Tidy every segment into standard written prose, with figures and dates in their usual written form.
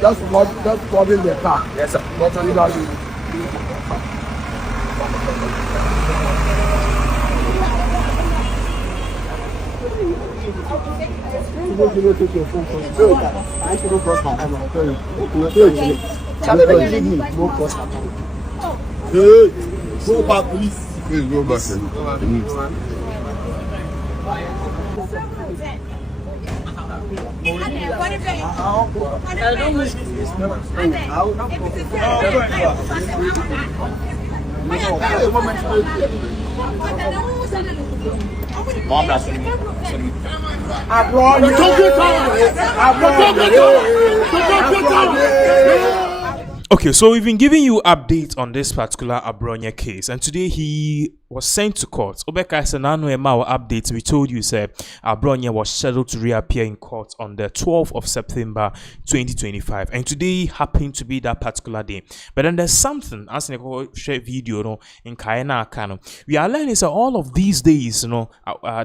Just plug in the car. Yes, sir. Go back, please. Please go back. Okay, so we've been giving you updates on this particular Abronye case, and today he was sent to court. Obeka Senano Ema updates. We told you, sir, Abronye was scheduled to reappear in court on the 12th of September 2025, and today happened to be that particular day. But then there's something, as in a share video, no, in Kayana Kano. We are learning that all of these days, that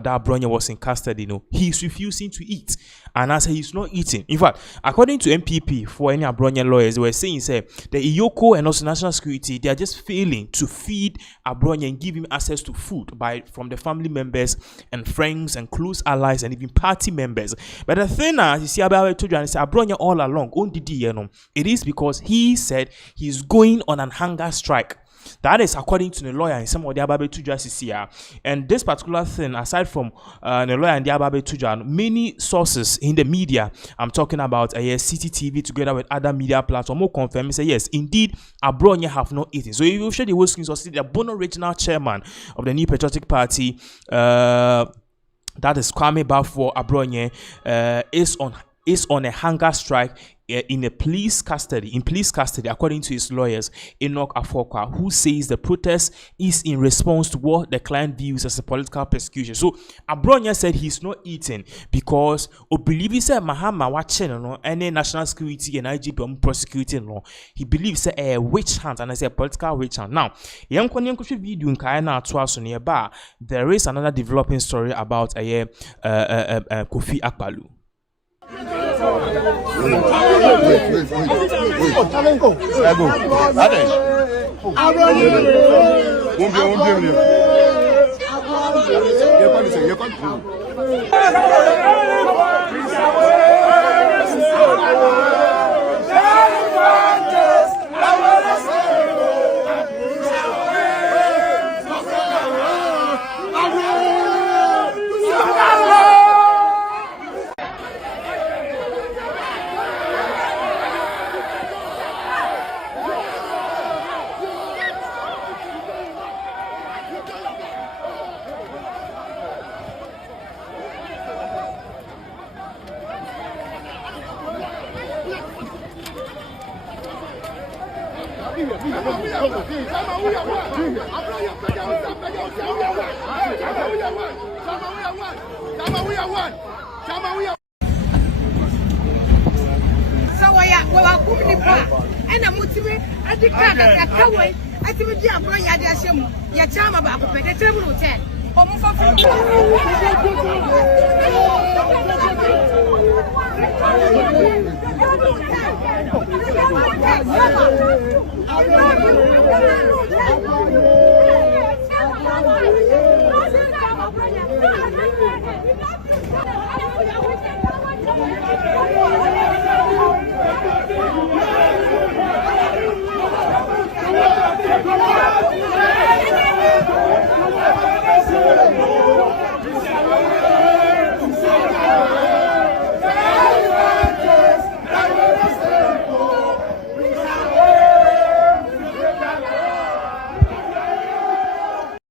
Abronye was in custody, he's refusing to eat. And as he's not eating. In fact, according to MPP, for any Abronye lawyers, they were saying, say, the IOCO and also National Security, they are just failing to feed Abronye and give him access to food from the family members and friends and close allies and even party members. But the thing is, you see, Abronye all along, it is because he said he's going on an hunger strike. That is according to the lawyer and some of the Ababe Tuja here. And this particular thing, aside from the lawyer and the Ababe Tuja, many sources in the media, I'm talking about CCTV together with other media platforms, more confirm, say yes, indeed, Abronye have not eaten. So if you share the whole screen, so see the Bono regional chairman of the New Patriotic Party, that is Kwame Bafo Abronye, is on a hunger strike in police custody, according to his lawyers, Enoch Afokwa, who says the protest is in response to what the client views as a political persecution. So Abronye said he's not eating because Obilivi said Mahama watching any national security and IGP prosecuting law. He believes a witch hunt, and I say a political witch hunt. Now, video in Kayana there is another developing story about Kofi Akpalu.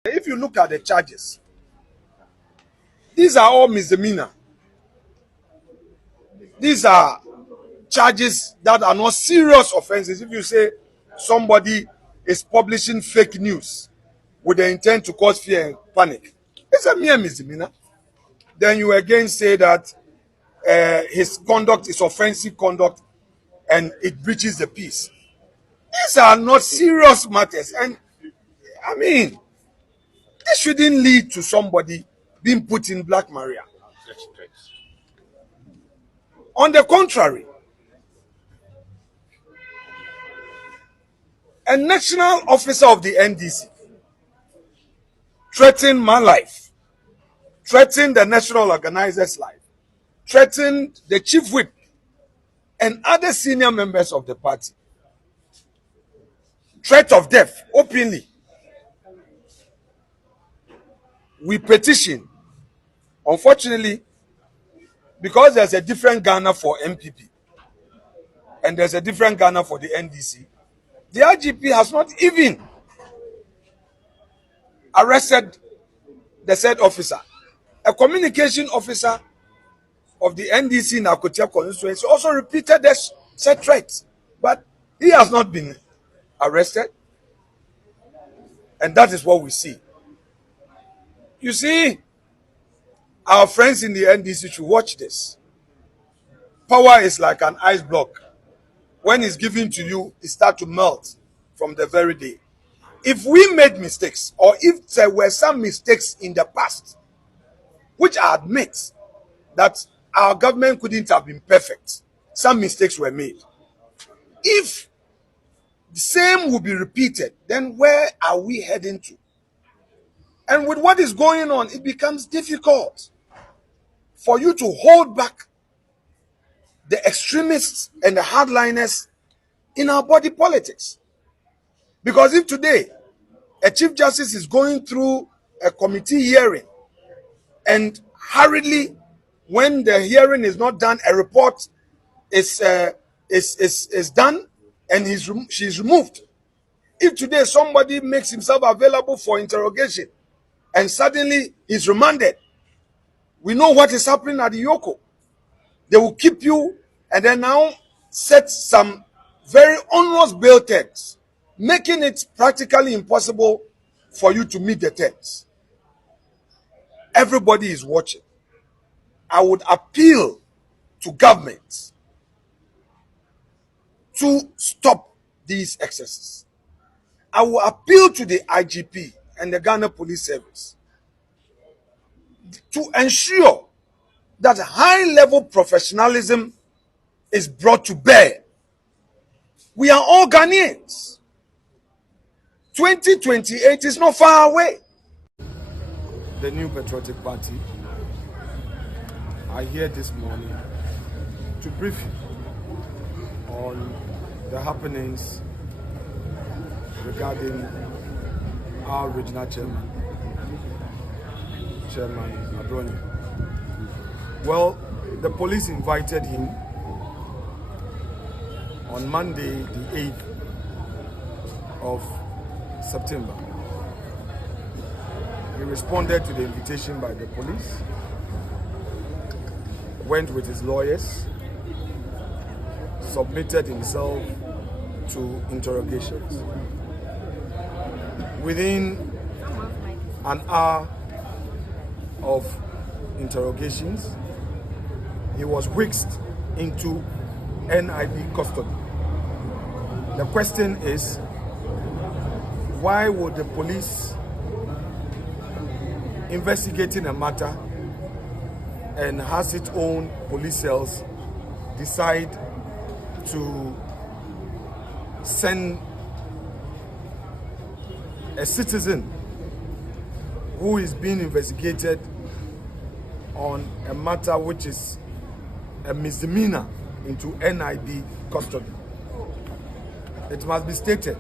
If you look at the charges, these are all misdemeanor. These are charges that are not serious offenses. If you say somebody is publishing fake news with the intent to cause fear and panic, it's a mere misdemeanor. Then you again say that his conduct is offensive conduct and it breaches the peace. These are not serious matters. And I mean, this shouldn't lead to somebody being put in Black Maria. On the contrary, a national officer of the NDC threatened my life, threatened the national organizer's life, threatened the chief whip and other senior members of the party. Threat of death openly. We petition. Unfortunately, because there's a different Ghana for MPP and there's a different Ghana for the NDC, the IGP has not even arrested the said officer. A communication officer of the NDC in Akotia constituency also repeated this said threat, but he has not been arrested. And that is what we see. You see, our friends in the NDC should watch this. Power is like an ice block. When it's given to you, it starts to melt from the very day. If we made mistakes, or if there were some mistakes in the past, which I admit that our government couldn't have been perfect, some mistakes were made. If the same will be repeated, then where are we heading to? And with what is going on, it becomes difficult for you to hold back the extremists and the hardliners in our body politics. Because if today a chief justice is going through a committee hearing and hurriedly, when the hearing is not done, a report is done and she's removed. If today somebody makes himself available for interrogation and suddenly he's remanded, we know what is happening at the Yoko. They will keep you and then now set some very onerous bail terms, making it practically impossible for you to meet the terms. Everybody is watching. I would appeal to governments to stop these excesses. I will appeal to the IGP and the Ghana Police Service to ensure that high-level professionalism is brought to bear. We are all Ghanaians. 2028 is not far away. The New Patriotic Party are here this morning to brief you on the happenings regarding our regional chairman Abronye. Well, the police invited him on Monday, the 8th of September. He responded to the invitation by the police, went with his lawyers, submitted himself to interrogations. Within an hour of interrogations, he was whisked into NIB custody. The question is, why would the police investigating a matter and has its own police cells decide to send a citizen who is being investigated on a matter which is a misdemeanor into NIB custody? It must be stated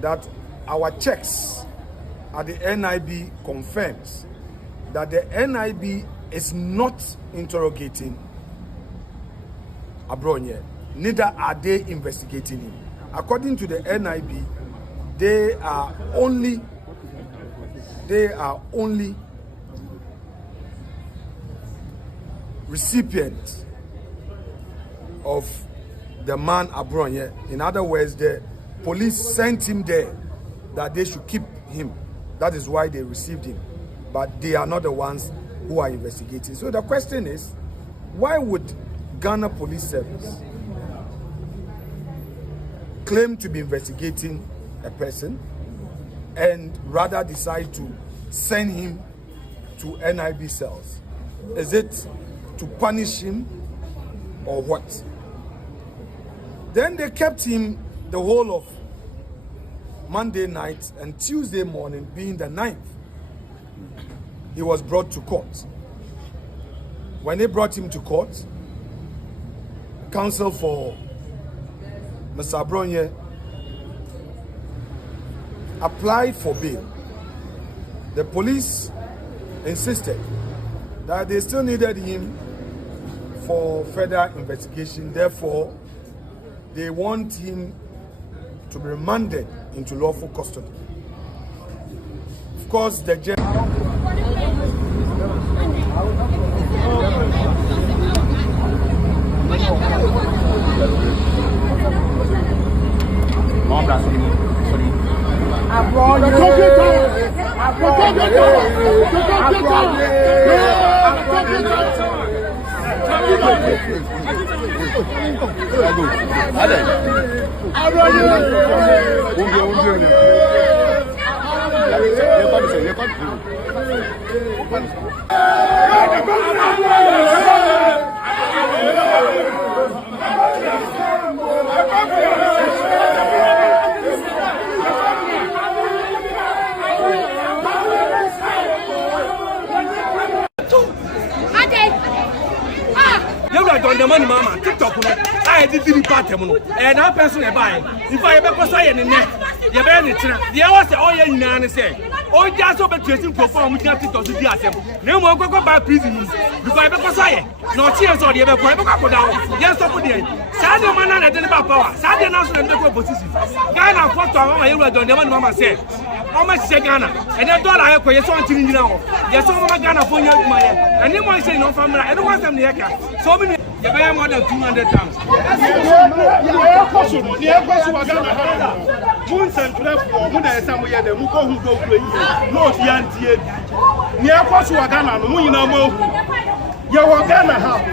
that our checks at the NIB confirms that the NIB is not interrogating Abronye, neither are they investigating him. According to the NIB, they are only recipients of the man Abronye. In other words, the police sent him there that they should keep him. That is why they received him. But they are not the ones who are investigating. So the question is, why would Ghana Police Service claim to be investigating a person and rather decide to send him to NIB cells? Is it to punish him or what? Then they kept him the whole of Monday night and Tuesday morning, being the 9th. He was brought to court. When they brought him to court, counsel for Mr. Abronye applied for bail. The police insisted that they still needed him for further investigation. Therefore, they want him to be remanded into lawful custody. Of course, the judge. Mahama TikTok no I did the party no and that person e buy if I be ko say ne ye be ne tira ye was say all ye nyina ne say o ja so be tracing profile mu tia TikTok di asem na mo go buy prison because I be ko say no tie so de be ko e be ko down ye stop there say the man na de ne ba power say the na so ne be ko position Ghana photo Mahama ye don de Mahama say o ma se Ghana and the dollar e ko ye so ntiri nyina ho ye so ma Ghana fo nya aduma ye and ne mo say no family and one time ne ka so many you pay more than 200 times.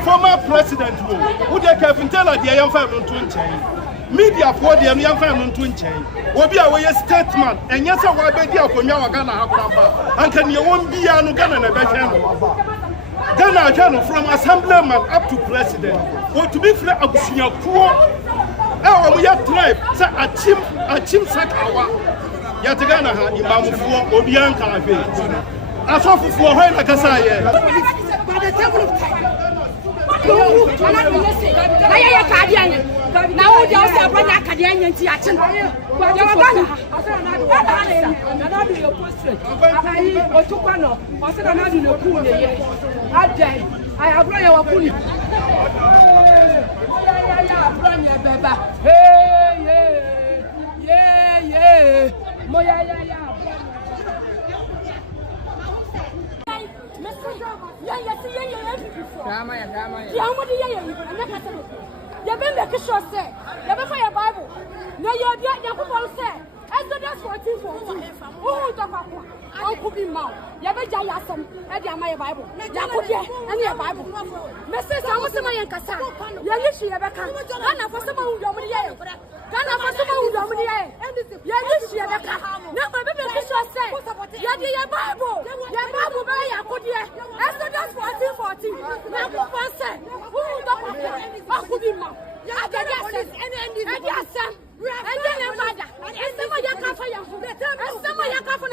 Former president who they can tell the young family media for the young family to change. Will be a statement and yes, I will be there for Ghana. And can you won't be a Ghana? Ghana Ghana from assemblyman up to president. What to be fair, Abusia poor. We have tribe. Say a chim sakawa. Yet Ghana Imam for Obian Cafe. As of for her like a say. By the table of time. Now, just a one academian theatre. What you I have run your pony. You been make sure say, you be for your Bible. No, you be you go say. Exodus 14:14. Oh, talk about Uncle be mouth. You be jaya some. E dey my Bible. You go there, any Bible. Message I want my yankasa. You lishi you be kan. Kana for some who do money here. Kana for some who do money here. You lishi you be kan. No, but be make sure say. You dey your Bible. Your Bible be you go there. Exodus 14:14. Na go say. Oh, talk about Uncle be mouth. I get yes, and yes, and then father, and some of your coffee, and some of your coffee,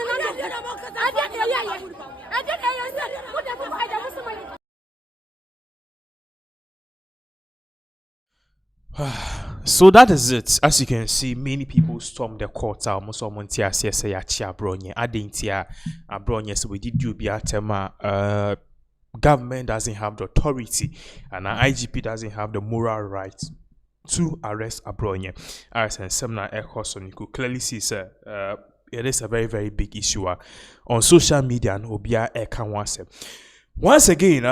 I did So that is it. As you can see, many people stormed the court. Almost all Montia say Abronye. Adentia Abronye. So we did do be atema. Government doesn't have the authority, and our IGP doesn't have the moral right to arrest Abronye. As and Semna Echoson, you could clearly see, sir, it is a very, very big issue on social media and Obia Eka once again.